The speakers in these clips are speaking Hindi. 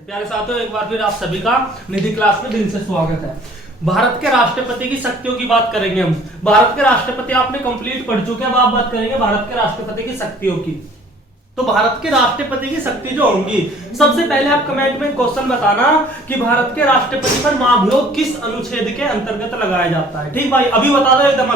प्यारे साथियों, एक बार फिर आप सभी का निधि क्लास में दिल से स्वागत है। भारत के राष्ट्रपति की शक्तियों की बात करेंगे हम। भारत के राष्ट्रपति आपने कंप्लीट पढ़ चुके हैं, अब आप बात करेंगे भारत के राष्ट्रपति की शक्तियों की। तो भारत के राष्ट्रपति की शक्ति जो होंगी, सबसे पहले आप कमेंट में क्वेश्चन बताना कि भारत के राष्ट्रपति पर महाभियोग किस अनुच्छेद के अंतर्गत लगाया जाता है। ठीक भाई, अभी बता दो एकदम,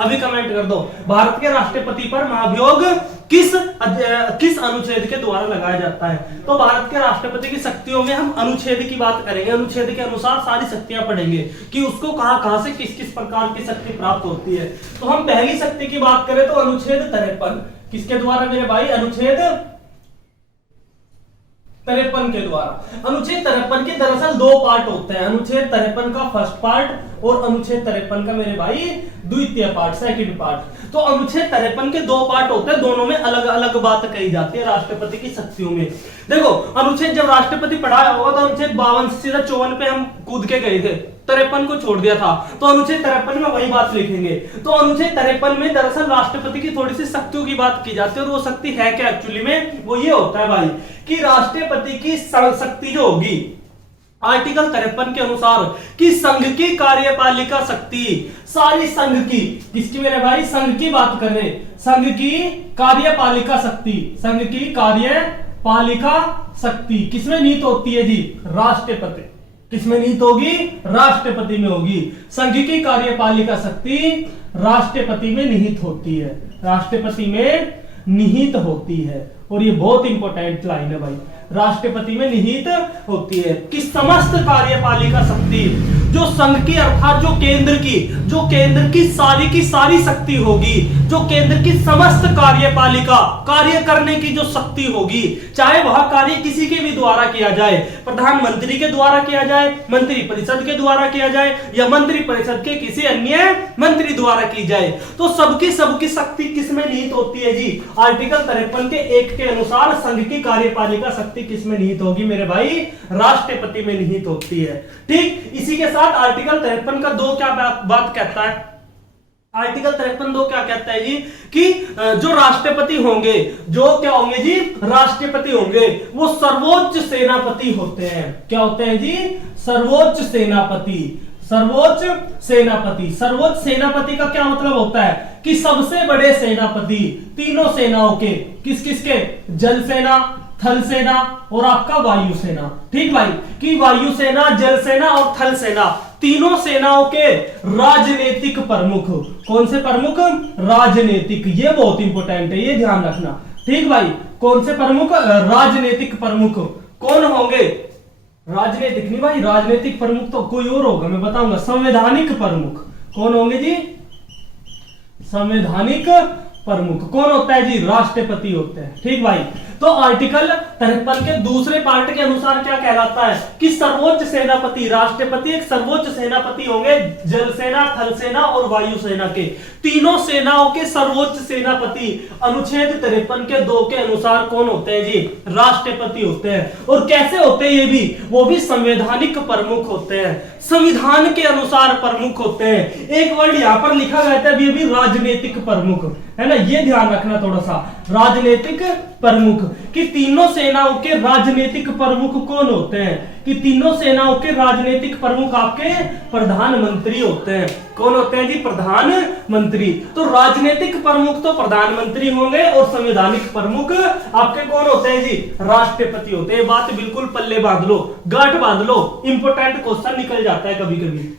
अभी कमेंट कर दो। भारत के राष्ट्रपति पर महाभियोग किस अनुच्छेद के द्वारा लगाया जाता है। तो भारत के राष्ट्रपति की शक्तियों में हम अनुच्छेद की बात करेंगे। अनुच्छेद के अनुसार सारी शक्तियां पढ़ेंगे कि उसको कहां से किस किस प्रकार की शक्ति प्राप्त होती है। तो हम पहली शक्ति की बात करें तो अनुच्छेद 53 किसके द्वारा मेरे भाई? अनुच्छेद 53 के द्वारा। अनुच्छेद 53 के दरअसल दो पार्ट होते हैं। अनुच्छेद 53 का फर्स्ट पार्ट और अनुच्छेद 53 का मेरे भाई द्वितीय पार्ट, सेकंड पार्ट। तो अनुच्छेद 53 के दो पार्ट होते हैं, दोनों में अलग अलग बात कही जाती है राष्ट्रपति की शक्तियों में। देखो, अनुच्छेद जब राष्ट्रपति पढ़ाया होगा तो अनुच्छेद 52 से सीधा 54 पे हम कूद के गए थे, 53 को छोड़ दिया था। तो अनुच्छेद 53 में वही बात लिखेंगे। तो अनुच्छेद 53 में दरअसल राष्ट्रपति की थोड़ी सी शक्तियों की बात की जाती है। और वो शक्ति है क्या एक्चुअली में? वो ये होता है भाई कि राष्ट्रपति की शक्ति जो होगी आर्टिकल 53 के अनुसार कि संघ की कार्यपालिका शक्ति, सारी संघ की, किसकी मेरे भाई? संघ की बात कर रहे, संघ की कार्यपालिका शक्ति, संघ की कार्यपालिका शक्ति किसमें निहित होती है जी? राष्ट्रपति। किसमें निहित होगी? राष्ट्रपति में होगी। संघ की कार्यपालिका शक्ति राष्ट्रपति में निहित होती है, राष्ट्रपति में निहित होती है। और ये बहुत इंपॉर्टेंट लाइन है भाई, राष्ट्रपति में निहित होती है कि समस्त कार्यपालिका शक्ति जो संघ की अर्थात जो केंद्र की सारी शक्ति होगी, जो केंद्र की समस्त कार्यपालिका कार्य करने की जो शक्ति होगी, चाहे वह कार्य किसी के भी द्वारा किया जाए, प्रधानमंत्री के द्वारा किया जाए, मंत्री परिषद के द्वारा किया जाए या मंत्री परिषद के किसी अन्य मंत्री द्वारा की जाए, तो सबकी शक्ति किसमें निहित होती है जी? आर्टिकल 53 के 1 के अनुसार संघ की कार्यपालिका शक्ति किसमें निहित होगी मेरे भाई? राष्ट्रपति में निहित होती है। ठीक, इसी के साथ आर्टिकल 53 का 2 क्या बात कहता है? आर्टिकल 53(2) क्या कहता है जी कि जो राष्ट्रपति होंगे, जो क्या होंगे जी? राष्ट्रपति होंगे, वो सर्वोच्च सेनापति होते हैं। क्या होते हैं जी? सर्वोच्च सेनापति। सर्वोच्च सेनापति, सर्वोच्च सेनापति का क्या मतलब होता है कि सबसे बड़े सेनापति तीनों सेनाओं के, किस किस के? जल सेना, थल सेना और आपका वायु सेना। ठीक भाई, कि वायु सेना, जल सेना और थल सेना तीनों सेनाओं के राजनीतिक प्रमुख। कौन से प्रमुख? राजनीतिक। ये बहुत इंपॉर्टेंट है, ये ध्यान रखना। ठीक भाई, कौन से प्रमुख? राजनीतिक प्रमुख। कौन होंगे? राजनीतिक नहीं भाई, राजनीतिक प्रमुख तो कोई और होगा, मैं बताऊंगा। संवैधानिक प्रमुख। कौन होंगे जी? संवैधानिक प्रमुख। कौन होता है जी? राष्ट्रपति होते हैं। ठीक भाई, तो आर्टिकल 53 के दूसरे पार्ट के अनुसार क्या कहलाता है कि सर्वोच्च सेनापति, राष्ट्रपति एक सर्वोच्च सेनापति होंगे जल सेना, थल सेना और वायु सेना के, तीनों सेनाओं के सर्वोच्च सेनापति अनुच्छेद 53 के 2 के अनुसार कौन होते हैं जी? राष्ट्रपति होते हैं। और कैसे होते हैं ये भी? वो भी संवैधानिक प्रमुख होते हैं, संविधान के अनुसार प्रमुख होते हैं। एक वर्ड यहां पर लिखा गया था, ये भी राजनीतिक प्रमुख है ना, ये ध्यान रखना थोड़ा सा। राजनीतिक प्रमुख कि तीनों सेनाओं के राजनीतिक प्रमुख कौन होते हैं? कि तीनों सेनाओं के राजनीतिक प्रमुख आपके प्रधानमंत्री होते हैं। कौन होते हैं जी? प्रधानमंत्री। तो राजनीतिक प्रमुख तो प्रधानमंत्री होंगे और संवैधानिक प्रमुख आपके कौन होते हैं जी? राष्ट्रपति होते हैं। बात बिल्कुल पल्ले बांध लो, गांठ बांध लो, इंपॉर्टेंट क्वेश्चन निकल जाता है कभी कभी।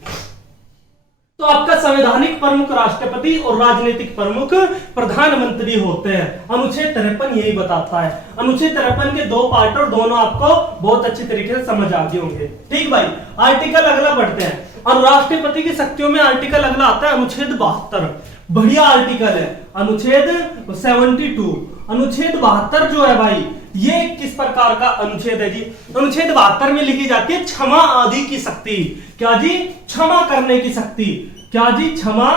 तो आपका संवैधानिक प्रमुख राष्ट्रपति और राजनीतिक प्रमुख प्रधानमंत्री होते हैं। अनुच्छेद 53 यही बताता है। अनुच्छेद 53 के 2 पार्ट और दोनों आपको बहुत अच्छी तरीके से समझ आ गए होंगे। ठीक भाई, आर्टिकल अगला पढ़ते हैं। और राष्ट्रपति की शक्तियों में आर्टिकल अगला आता है अनुच्छेद 72। बढ़िया आर्टिकल है, अनुच्छेद 72। अनुच्छेद 72 जो है भाई, ये किस प्रकार का अनुच्छेद है जी? अनुच्छेद 72 में लिखी जाती है क्षमा आदि की शक्ति। क्या जी? क्षमा करने की शक्ति। क्या जी? क्षमा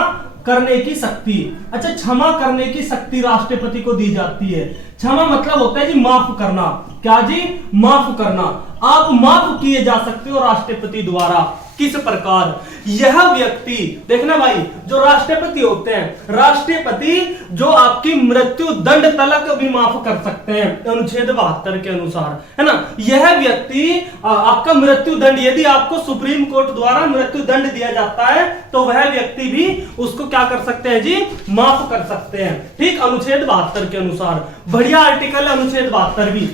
करने की शक्ति। अच्छा, क्षमा करने की शक्ति राष्ट्रपति को दी जाती है। क्षमा मतलब होता है जी माफ करना। क्या जी? माफ करना। आप माफ किए जा सकते हो राष्ट्रपति द्वारा। किस प्रकार यह व्यक्ति, देखना भाई, जो राष्ट्रपति होते हैं, राष्ट्रपति जो आपकी मृत्यु दंड तलक भी माफ कर सकते हैं अनुच्छेद 72 के अनुसार, है ना। यह व्यक्ति आपका मृत्यु दंड, यदि आपको सुप्रीम कोर्ट द्वारा मृत्यु दंड दिया जाता है तो वह व्यक्ति भी उसको क्या कर सकते हैं जी, माफ कर सकते हैं, ठीक, अनुच्छेद 72 के अनुसार। बढ़िया आर्टिकल है अनुच्छेद 72 भी।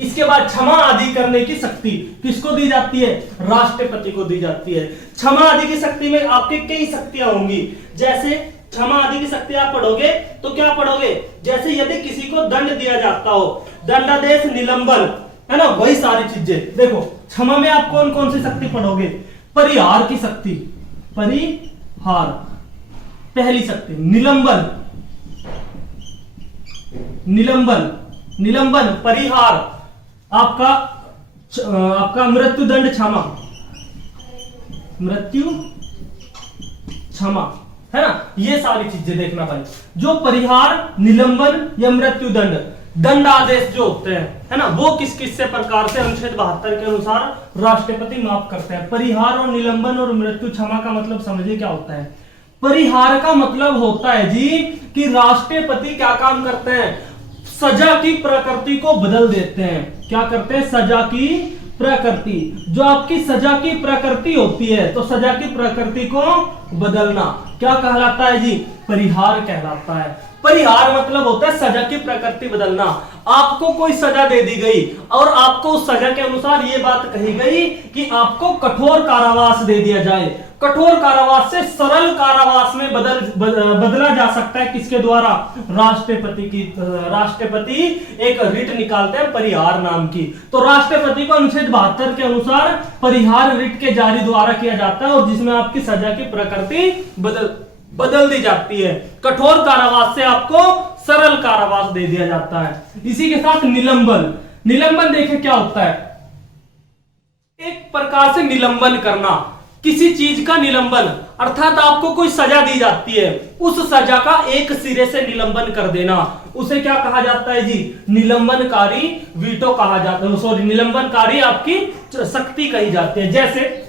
इसके बाद क्षमा आदि करने की शक्ति किसको दी जाती है, राष्ट्रपति को दी जाती है। क्षमा आदि की शक्ति में आपके कई शक्तियां होंगी, जैसे क्षमा आदि की शक्ति आप पढ़ोगे तो क्या पढ़ोगे, जैसे यदि किसी को दंड दिया जाता हो, दंडादेश, निलंबन, है ना, वही सारी चीजें। देखो क्षमा में आप कौन कौन सी शक्ति पढ़ोगे, परिहार की शक्ति, परिहार पहली शक्ति, निलंबन, निलंबन, निलंबन, परिहार, आपका मृत्यु दंड, क्षमा, मृत्यु क्षमा, है ना। ये सारी चीजें देखना भाई, जो परिहार, निलंबन या मृत्यु दंड, दंडादेश जो होते हैं, है ना, वो किस किस से प्रकार से अनुच्छेद 72 के अनुसार राष्ट्रपति माफ करते हैं। परिहार और निलंबन और मृत्यु क्षमा का मतलब समझिए क्या होता है। परिहार का मतलब होता है जी कि राष्ट्रपति क्या काम करते हैं, सजा की प्रकृति को बदल देते हैं। क्या करते हैं, सजा की प्रकृति, जो आपकी सजा की प्रकृति होती है, तो सजा की प्रकृति को बदलना क्या कहलाता है जी, परिहार कहलाता है। परिहार मतलब होता है सजा की प्रकृति बदलना। आपको कोई सजा दे दी गई और आपको उस सजा के अनुसार ये बात कही गई कि आपको कठोर कारावास दे दिया जाए। कठोर कारावास से सरल कारावास में बदला जा सकता है, किसके द्वारा, राष्ट्रपति एक रिट निकालते हैं परिहार नाम की। तो राष्ट्रपति को अनुच्छेद 72 के अनुसार परिहार रिट के जारी द्वारा किया जाता है, और जिसमें आपकी सजा की प्रकृति बदल दी जाती है। कठोर कारावास से आपको सरल कारावास दे दिया जाता है। इसी के साथ निलंबन, निलंबन देखें क्या होता है, एक प्रकार से निलंबन करना, किसी चीज का निलंबन, अर्थात आपको कोई सजा दी जाती है, उस सजा का एक सिरे से निलंबन कर देना, उसे क्या कहा जाता है जी, निलंबनकारी वीटो कहा जाता है, सॉरी, निलंबनकारी आपकी शक्ति कही जाती है। जैसे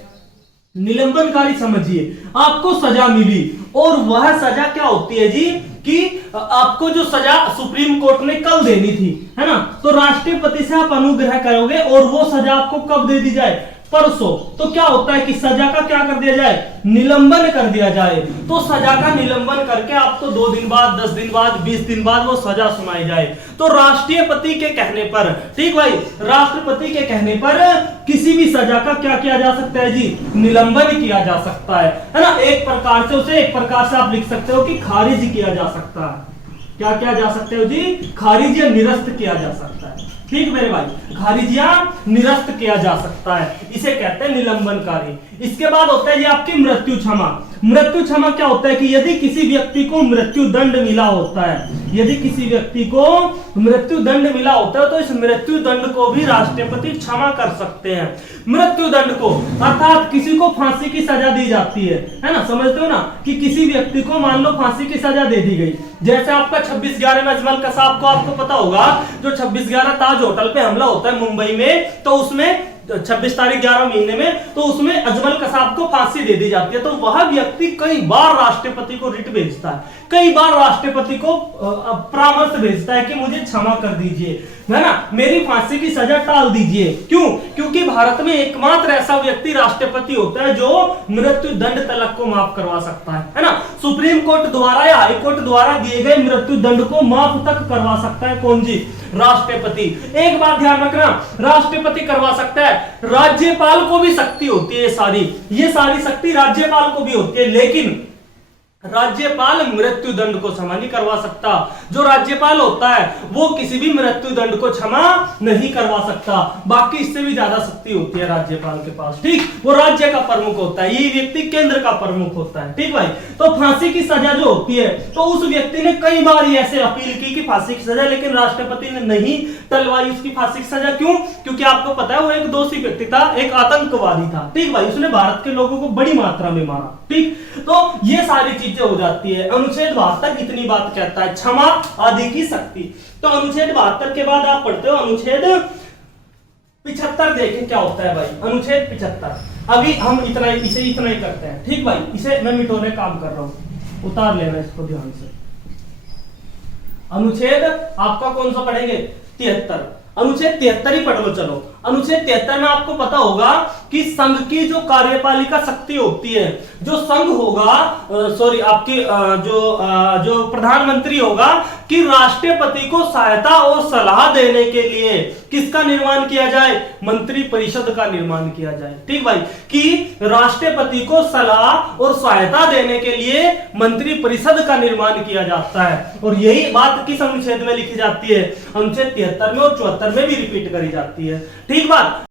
निलंबनकारी समझिए, आपको सजा मिली और वह सजा क्या होती है जी, कि आपको जो सजा सुप्रीम कोर्ट ने कल देनी थी, है ना, तो राष्ट्रपति से आप अनुग्रह करोगे और वो सजा आपको कब दे दी जाए, परसों। तो क्या होता है कि सजा का क्या कर दिया जाए, निलंबन कर दिया जाए। तो सजा का निलंबन करके आपको 2 दिन बाद, 10 दिन बाद, 20 दिन बाद वो सजा सुनाई जाए। तो राष्ट्रपति के कहने पर, ठीक भाई, राष्ट्रपति के कहने पर किसी भी सजा का क्या किया जा सकता है जी, निलंबन किया जा सकता है ना। एक प्रकार से उसे, एक प्रकार से आप लिख सकते हो कि खारिज किया जा सकता है। क्या किया जा सकते हो जी, खारिज या निरस्त किया जा सकता है, ठीक मेरे भाई, खारिज या निरस्त किया जा सकता है, इसे कहते हैं निलंबनकारी। इसके बाद होता है ये आपकी मृत्यु क्षमा। मृत्यु क्षमा क्या होता है कि यदि किसी व्यक्ति को मृत्यु दंड मिला होता है, यदि किसी व्यक्ति को मृत्यु दंड मिला होता है तो इस मृत्यु दंड को भी राष्ट्रपति क्षमा कर सकते हैं। मृत्यु दंड को, अर्थात किसी को फांसी की सजा दी जाती है ना, समझते हो ना, कि किसी व्यक्ति को मान लो फांसी की सजा दे दी गई। जैसे आपका 26/11 में अजमल कसाब को आपको पता होगा, जो 26/11 ताज होटल पे हमला होता है मुंबई में, तो उसमें 26 तारीख 11 महीने में, तो उसमें अजमल कसाब को फांसी दे दी जाती है। तो वह व्यक्ति कई बार राष्ट्रपति को रिट भेजता है, कई बार राष्ट्रपति को परामर्श भेजता है कि मुझे क्षमा कर दीजिए, है ना, मेरी फांसी की सजा टाल दीजिए। क्यों? क्योंकि भारत में एकमात्र ऐसा व्यक्ति राष्ट्रपति होता है जो मृत्यु दंड तलक को माफ करवा सकता है ना। सुप्रीम कोर्ट द्वारा या हाई कोर्ट द्वारा दिए गए मृत्यु दंड को माफ तक करवा सकता है कौन जी, राष्ट्रपति। एक बात ध्यान रखना, राष्ट्रपति करवा सकता है, राज्यपाल को भी शक्ति होती है, ये सारी शक्ति राज्यपाल को भी होती है, लेकिन राज्यपाल मृत्यु दंड को क्षमा नहीं करवा सकता। जो राज्यपाल होता है वो किसी भी मृत्यु दंड को क्षमा नहीं करवा सकता। बाकी इससे भी ज्यादा शक्ति होती है राज्यपाल के पास, ठीक, वो राज्य का प्रमुख होता है, ये व्यक्ति केंद्र का प्रमुख होता है, ठीक भाई। तो फांसी की सजा जो होती है, तो उस व्यक्ति ने कई बार ऐसे अपील की कि फांसी की सजा, लेकिन राष्ट्रपति ने नहीं टलवाई उसकी फांसी की सजा। क्यों? क्योंकि आपको पता है वो एक दोषी व्यक्ति था, एक आतंकवादी था, ठीक भाई, उसने भारत के लोगों को बड़ी मात्रा में मारा, ठीक। तो ये सारी चीजें हो जाती है। अनुच्छेद 72 इतनी बात कहता है, क्षमा आदि की शक्ति। तो अनुच्छेद 72 के बाद आप पढ़ते हो अनुच्छेद 75 देखें क्या होता है भाई, अनुच्छेद 75। अभी हम इसे इतना ही करते हैं, ठीक भाई। इसे मैं मिटाने काम कर रहा हूं, उतार लेना इसको ध्यान से। अनुच्छेद आपका कौन सा पढ़ेंगे, 73। अनुच्छेद 73 ही पढ़ लो चलो। अनुच्छेद 73 में आपको पता होगा कि संघ की जो कार्यपालिका शक्ति होती है, जो संघ होगा, सॉरी आपकी जो प्रधानमंत्री होगा, कि राष्ट्रपति को सहायता और सलाह देने के लिए किसका निर्माण किया जाए, मंत्री परिषद का निर्माण किया जाए। ठीक भाई, कि राष्ट्रपति को सलाह और सहायता देने के लिए मंत्री परिषद का निर्माण किया जाता है। और यही बात किस अनुच्छेद में लिखी जाती है, अनुच्छेद 73 में और 74 में भी रिपीट करी जाती है। ठीक बात।